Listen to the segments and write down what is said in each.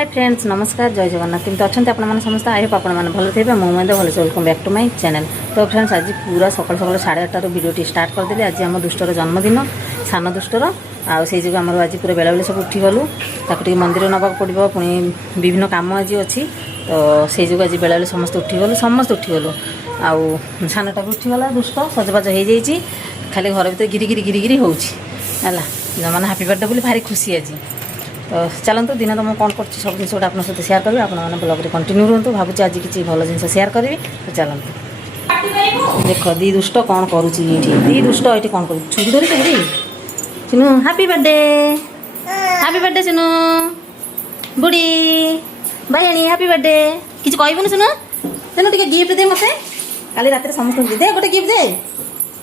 Hi friends नमस्कार जय जगन्नाथ केमती अच्छा आपण मैंने समस्त आई होप आपण मैंने भल थे मुझे भल welcome back to my channel. तो फ्रेंड्स आज पूरा सकाल सकाल 8:30 भिडियो स्टार्ट करदेली। आज आम दुष्टर जन्मदिन सान दुष्टर आई जो आम आज पूरा बेला बेला सब उठीगलु ताकि मंदिर नाक पड़ो पुणी विभिन्न कम आज अच्छी तो से जो आज बेला बेला समस्त उठीगलु आउ सानटा भी उठीगला दुष्ट सजबाज हो जाइए खाली घर भर गिरी गिरी गिरी गिरी होगा जमाना हैप्पी बर्थडे बोली भारी खुशी आज। तो चलते दिन तो मुझे कौन कर सब जिन गोटे आपन सहित सेयार करी आपने ब्लॉग रे कंटिन्यू रुहतु भावुँ आज किसी भल जिन सेयार करी। तो चलते देख दी दुष्ट कौन करुच्ची दी दुष्ट ये कौन कर छुरी धरी छुरी चिनु हैप्पी बर्थडे चिनु बुढ़ी भाई हैप्पी बर्थडे किसी कहबुन सुनु तेना टे गिफ्ट दे मत काली रात समस्त दे गोटे गिफ्ट दे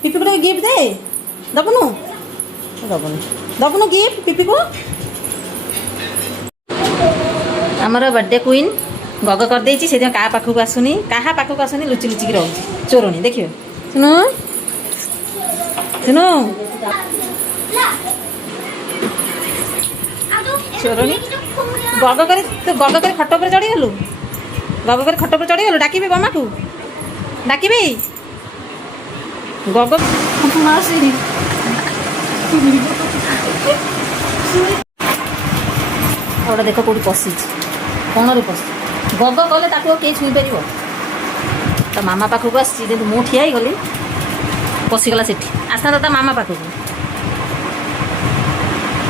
पिपी को गिफ्ट दे दबुनु दबुनु गिफ्ट पिपी को आमर बर्थडे क्वीन गग कर देछि से क्या पाखक आसुनी क्या पाखक आसुनी लुचि लुचिक रही चोरणी देखियो सुनो सुनो चोरणी गग कर खट पर चढ़ी गलु गग कर खट पर चढ़ी गलु डाकिबे मामा को डाकिबे गग मासी और देख कौटी पशि कौन रे पशि गग कले किए छुई पार तो मामा पाखक आसी मु ठिया गली पशिगला से आसता ता मामा पाखक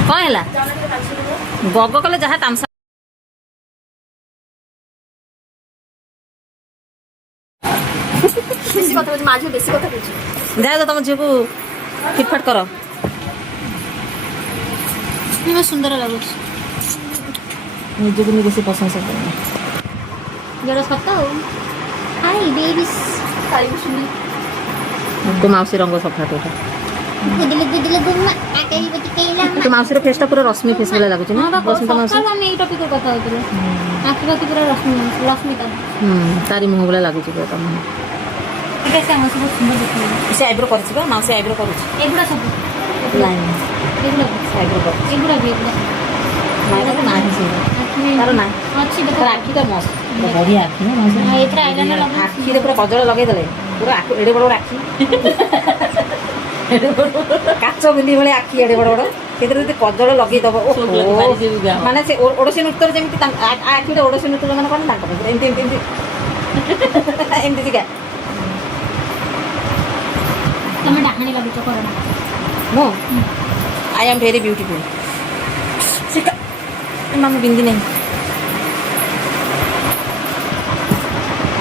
कौन है गग कले जहाँ तामसा जाए तो तुम झील को फिटफाट कर सुंदर लगुच निजक नहीं बेसी प्रशंसा जरा सत हाय बेबीज तो मौसी रंग सफा तो गुदले गुदले गुम्मा आकेरी पति केला तो मौसी फेसटा पूरा रश्मि फेस वाला लागुच ना रश्मिता मौसी हम एई टॉपिक पर कथा होतले आखि पति पूरा रश्मिता तारी मुह वाला लागुच पूरा तम एटा से मौसी बहुत सुंदर दिखले से आइब्रो करछि बा मौसी आइब्रो करूछि एगुडा सब नहीं एगुडा आइब्रो कर एगुडा भी एगुडा माइरा नाही से तार ना अच्छी तार देखो आखी तो मस्त बढ़िया आखी ना मौसी हां एतरा आईलाइनर लगा आखी रे पूरा कजळ लगे देले पूरा एडे बड़ आखी काच बिंदी भाई आखि एडे बड़ बड़ केतरे जदि कजळ लगे दब माने से ओडसी नृत्य जेमिति आखि रे ओडसी नृत्य माने कोन तांका एमति एमति एमति दिका तमे डाहाणी लागुच करना मो आई एम वेरी ब्यूटीफुल सिका मामा बिंदी नहीं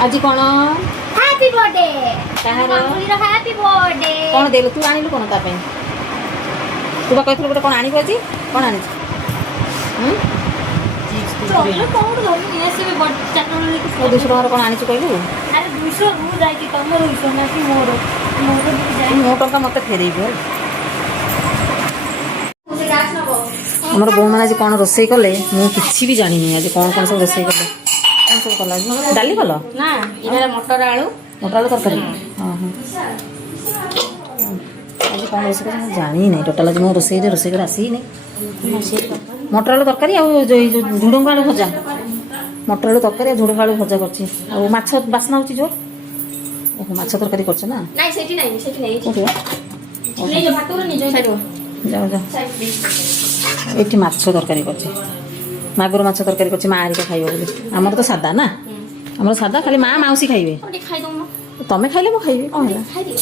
आज कौन हैप्पी बर्थडे कहार हैप्पी बर्थडे कौन देलु तू आनिलु कौन ता पे तू बा कहथलु गोटे कौन आनिबो जी कौन आनि चलो कौन धरि एसे में बड चाटल लेके ओ 200 टका कौन आनिछु कहलु अरे 200 रु जाई कि तमर 200 ना कि मोर जाई मो टका मते फेरेई दियो मुझे गाछ नबो हमर बोम आज कौन रोसई कले मु किछि भी जानि नहीं आज कौन कौन सब रोसई कले कौन सब कला जी डाली कलो ना इधर मटर आलू तरकारी हां हां आज कौन रोसई कर जानि नहीं टोटल आज मो रोसई कर आसी नहीं मटर आलू तरकारी आ जो झुडुंग आलू भजा मटर आलू तरकारी झुडुंग आलू भजा करछि आ माछ बासना होछि जोर ओहो माछ तरकारी करछ ना नहीं सेठी नहीं ओके नहीं जो भातुर नहीं जो साइड जाओ जाओ एठी माछ तरकारी करछि मागुर माछ तरकारी करछि मा आरिका खाइबो बोली हमर तो सादा ना हमर सादा खाली मा माउसी खाइबे ओटी खाइ दम तमे खाइले मो खाइबे कोन होला खाइ दियो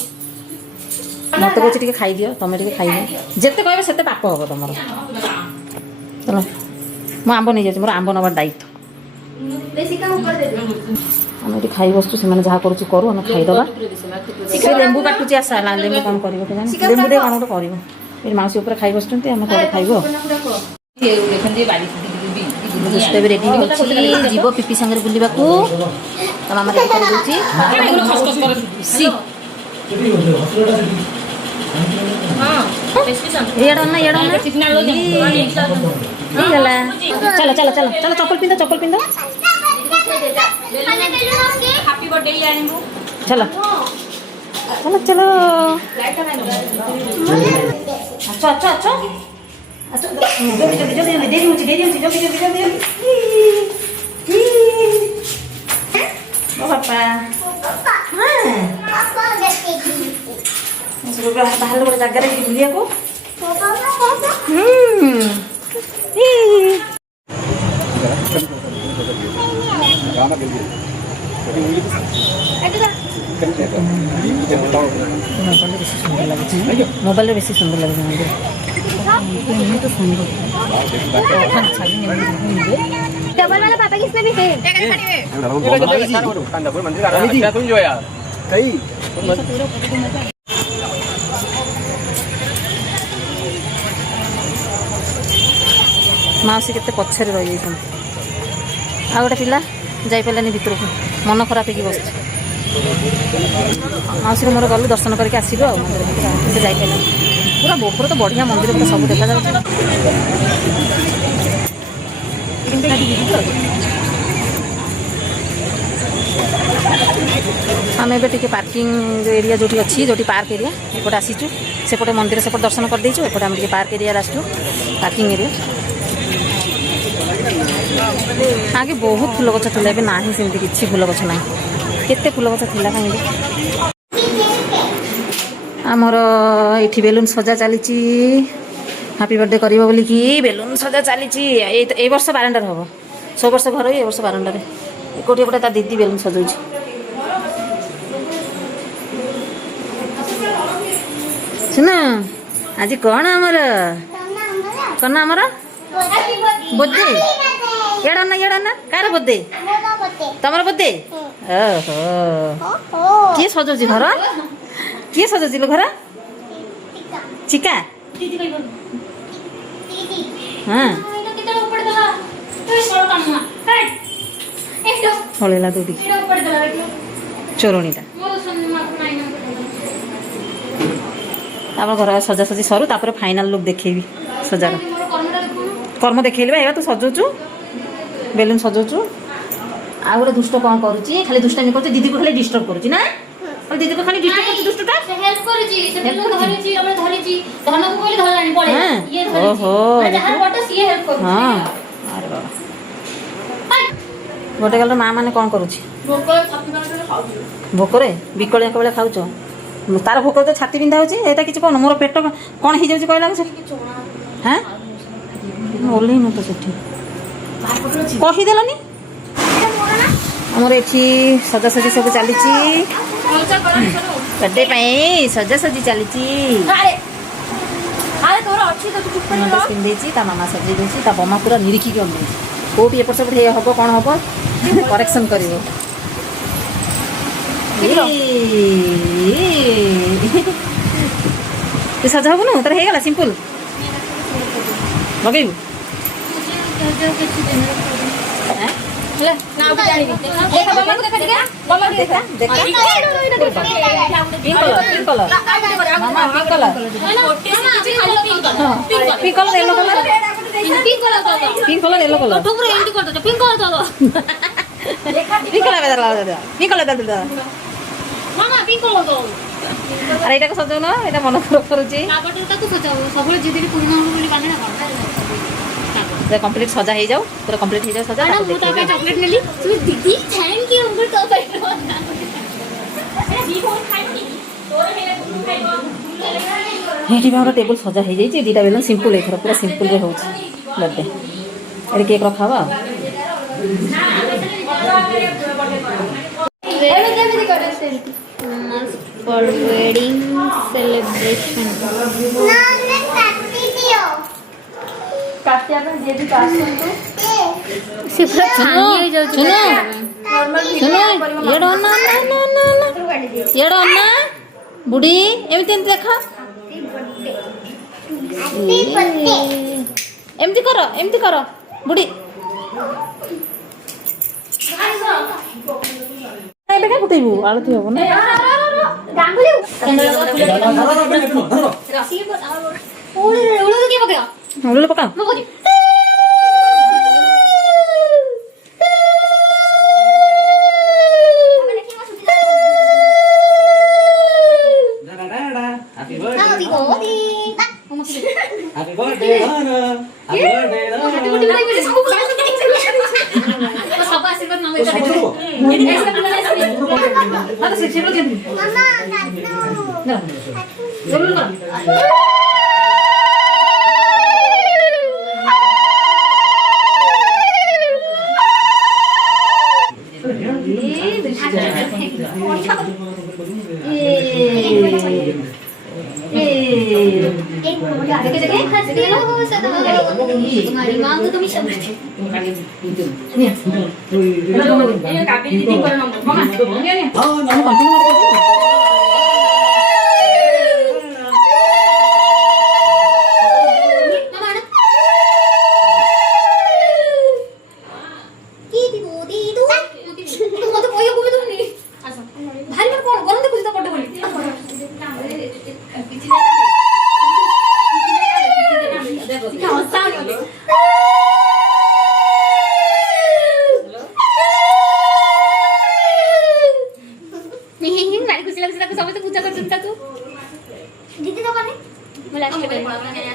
मते कोछि टिके खाइ दियो तमे टिके खाइबे जेते कहबे सेते पाप होबो तमर चलो मो आंबो नै जाछि मोर आंबो नबार दायित्व बेसी काम कर दे हम एठी खाइ बस्तु से माने जहा करूछि करू हम खाइ दबा से लेंबू काटुछि आसा ला लेंबू कोन करिवो के जानि लेंबू दे कोन करिवो ए माउसी ऊपर खाइ बस्तुंती हम कोन खाइबो दुष्ट भी रेडी होछि जीव पिपी संगे बुलिबा को त मामा रेडी कर दोछि सी येडो ना ये गला चलो चलो चलो चलो चप्पल पिंदो हैप्पी बर्थडे आनिबो चलो चलो चलो अच्छा अच्छा अच्छा अच्छा जल्दी जल्दी जल्दी जल्दी देरी होची जल्दी जल्दी जल्दी जल्दी ବାହାରେ ଗୋଟେ ଜାଗାରେ ବୁଲିବାକୁ मोबाइल बेसी सुंदर लगे मंदिर तो सुंदर डबल वाला पापा किसमें भी है माउसी केते पछरे रही जाइछन आ गोटे पिला जाई पालानी भितर को मन खराब होगी बस माउसी मोर गलु दर्शन करके आसलु आ मंदिर से जाई पाला पूरा बोपर तो बढ़िया मंदिर पूरा सब देखा जाउछ आम ए पार्किंग एरिया जो अच्छी जो पार्क एरिया एपटे आसीचु सेपटे मंदिर सेपटे दर्शन कर देचु एपटे आम पार्क एरिया आसचु पार्किंग एरिया आगे बहुत फूल गछ था ना सेमती किसी फूल गछ ना केते फूल गछ था कहीं आमर ये बेलून सजा चली हैप्पी बर्थडे कर बोलिकी बेलून सजा चली वर्ष बारंडार हम सब वर्ष घर ये वर्ष बारंडार कौटे गोटे ता दीदी बेलून सजाऊँ सुन आज कौन आमर कौन आमर बर्थडे एड़ा ना कार बर्थडे तमर बर्थडे ओहो किए सजाउछि घर किए सजाउछि लो घर चिका हाँ हलेला दूधी चोरणीटा घर सजासजी सरू तापर फाइनाल लुक देखेबी सजार कर्म देखल तो सजाऊँ बेलून सजाऊँ आ गोटे दुष्ट कौन करुच्ची खाली दुष्टामी कर दीदी को खाली डिस्टर्ब करुच्ची ना दीदी को खाली डिस्टर्ब कर दुष्टटा हेल्प करूची से लोग धरिची हमरे धरिची धन को कोली धरलानी पड़े ये धरिची ओहो जहां बटे ये हेल्प करूची हां अरे बाबा गोटे गल मां माने कौन करुच्ची भोकर छाती बाटे खाउची भोकरे बिकलिया के बेले खाउछ तार भोकर तो छाती बिंधा होची एटा किछ कोन मोर पेट कोन ही जाउची कहला से हां ओल्ही न तो सेठी कही देलनी आमर एठी सजासजी सब चली बर्थडे सजासजी चली पिंधे ता मामा सजे देती ता बमा पूरा निरीखी के अने कौटी एपट सेपट हम कौन हम करेक्शन कर तू सजा हबु न तर हे गला सिंपल लगेबू ले ना अब जानी देखा बम्मा को देखा दिगा बम्मा को देखा देखा पिंक कलर मामा pink colour pink colour yellow colour pink colour yellow colour तो पूरा एंटी कर दो पिंक कर दो पिंक कलर पिंक कलर मामा पिंक कर दो अरे एटा को सजाउ न एटा मन करूची ना बटे तू सजाओ सब जिदी पूर्ण हो बोली बाने ना पूरा कंप्लीट सजा हो जाओ पूरा कंप्लीट हो जाओ सजा ना मु तो चॉकलेट नेली तू दीदी थैंक यू हमर तो पैरो ए दी कोन खाइबी तोरे हेले तू खाइबो हेटी बार टेबल सजा हो जाई दीटा बेलन सिंपल एथर पूरा सिंपल रे होची बर्थडे अरे केक रखावा एमे केमे करे सेल्फी फॉर वेडिंग सेलिब्रेशन ना ने काटी दियो काटिया में जे भी काट सकते से पूरा छानी हो जाउ सुनो येडो ना येडो ना बुढ़ी एमती देखा एमती करो बुढ़ी ଏବେ କାଇଁ ଫୁଟେଇବୁ ଆଳତି ହବ ନା ଗାଙ୍ଗୁଲି ଉଳୁ କି ପକେଇବ ଉଳୁ ପକା ମୁଁ ପକେଇ Happy birthday, Nana. Happy birthday, सब आशीर्वाद मांगो Nana. तुम्हारी माँ को तुम सब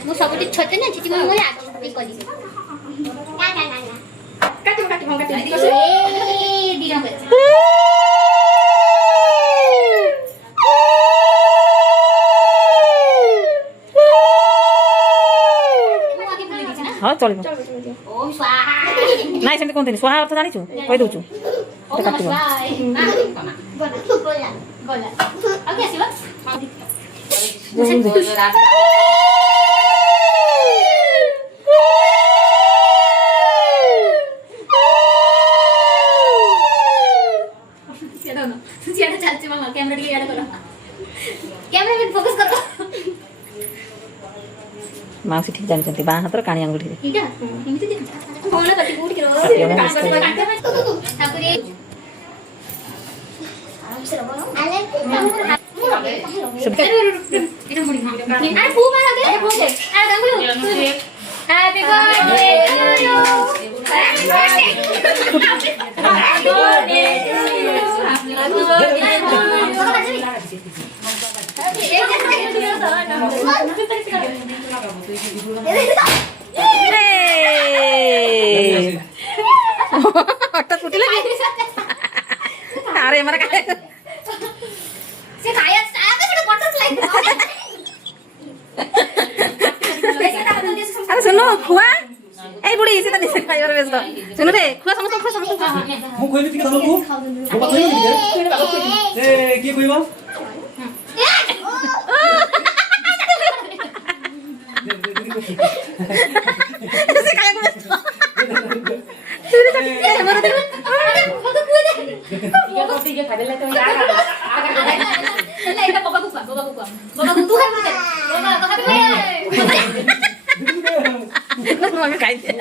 ମୁଁ ସବୁଠି ଛୋଟ ନା ଚିଠି ମୁଁ ଆଜି କଲି ହଁ ଚଳିବ ଓଁ ସ୍ୱାହା ନାଇଁ ସେମିତି କୁହନ୍ତିନି ସ୍ୱାହା ଅର୍ଥ ଜାଣିଛୁ କହିଦେଉଛୁ ଓଁ ନମଃ ଶିବାୟ ଗଲା ଗଲା ଆଉ କି ଆସିବ कैमरा ଟିକେ ଇଆଡେ କର କ୍ୟାମେରା ଫୋକସ୍ କର ମାଉସୀ ଠିକ ଜାଣିଛନ୍ତି ବାଁ ହାତର କାଣି ଆଙ୍ଗୁଠିରେ ଏଇଟା ଏମିତି ଦେଖ ଫୋନ କାଟି କୋଉଠି କର ତାପରେ Happy birthday to you. Happy birthday. Happy birthday to you. Happy birthday हट्टा फुटी लगी अरे मरा काय से खाया आगे बड़ा बटरफ्लाई अरे सुनो खुआ ए बुढ़ी इसे तनी से खाइबार व्यस्त सुनो रे खुआ समस्त ମୁଁ କହିଲି ଟିକେ ତମକୁ ବାବା କହିଲି ଏ କିଏ କହିବ से खाया को व्यस्त मग काय ते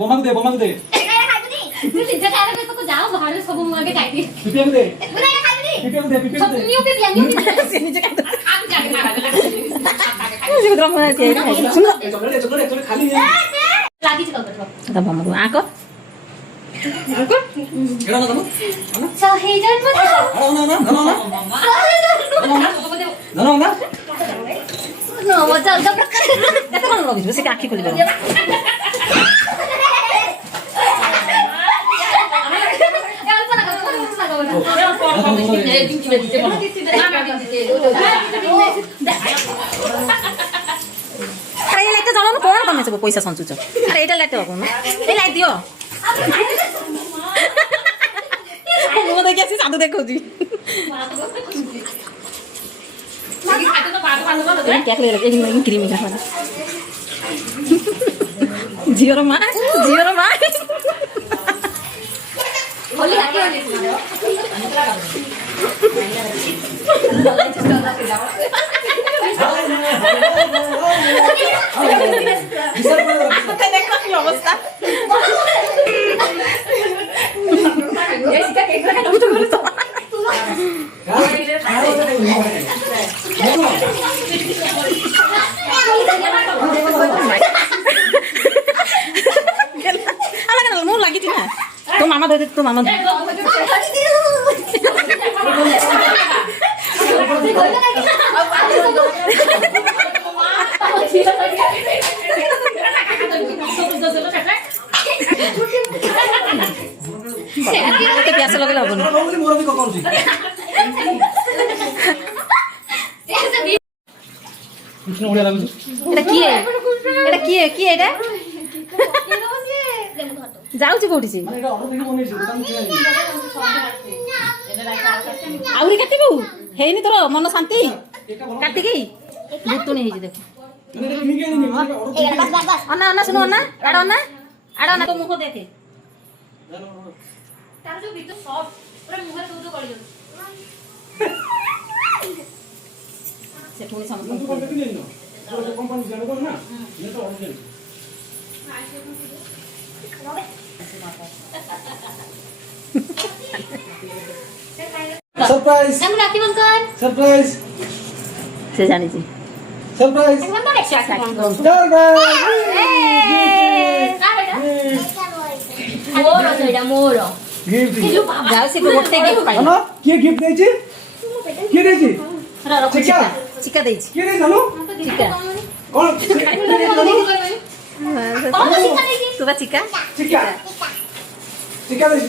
ବୋମାକୁ ଦେ ବୋମାକୁ ଦେ जाओ बाहर सब मुंह के खाई ପିପିଆକୁ ଦେ मुझे खाई ପିପିଆକୁ ଦେ ପିପିଆକୁ दे न्यू पे न्यू पे से निजे काय आग जाके मारा मुझे उधर मना के सुनो ଚକଲେଟ ଖାଲି लागी चल कर त मम्मको आको ଏଡା ନା ତମ सहे जन्म ନା नो मजा अलग प्रकार କେତେ କଣ ଲଗିଯିବ ସେ ଆଖି ଖୋଲିବ अरे ये लाइट जलाउनु कौन तमे सब पैसा सञ्चुछ अरे एटा लाइट लगाउनु ए लाइट दियो म त के साधु देखौजी क्या करे एक क्रीम खा जियो र मा होली आके अवस्था मुँह लगी थी ना तो मामा दे तो मामा प्यास लगे ମୋର ବି କଣ କରୁଛି ଶୁଣ ବଢିଆ ଲାଗୁଛି। এটা কি এটা ଯାଉଛି କୋଉଠି ସେ ମାନେ ଏଇଟା ଅର୍ଡର ଦେଇକି ବନେଇଛି ଦୋକାନ କିଣା ହେଇନି। ଆହୁରି କାଟିବୁ ହେଇନି ତୋର ମନ ଶାନ୍ତି ଏଇଟା ଭଲ। କାଟିକି ବୁଟୁଣି ହେଇଛି ଦେଖ ମାନେ ଏଇଟା କିଣିକି ଆଣିନି ମାନେ ଏଇଟା ଅର୍ଡର ଦେଇକି ଅନା ଅନା ଶୁଣ ଅନା ଆଡ ଅନା ତୋ ମୁଖ ଦେଖେ ତାର ଯୋଉ ଭିତର ସଫ୍ଟ ପୁରା ମୁହଁରେ ଦଉଦ ଗଳି ଯାଉଛି। ସେ ପୁଣି ତୁ ସମସ୍ତଙ୍କୁ କଣ ଦେଖିଲି ନା ଯୋଉ କମ୍ପାନୀ ଜାଣିବ ନା ଏଟା ଅର୍ଡର ଦେଇଛି। सरप्राइज हम राखी बंकर सरप्राइज ସେ ଜାଣିଛି सरप्राइज मोर सेटा मोर गिफ्ट ଯାଉ ସେ ଗୋଟେ ଗିଫ୍ଟ ପାଇବ अनु के गिफ्ट ଦେଇଛି के ଦେଇଛି ଚିକା ଚିକା ଦେଇଛି के ଦେଇଛି अनु ଚିକା କଣ ତୁ ବା ଚିକା ଚିକା ଚିକା ଦେଇଛି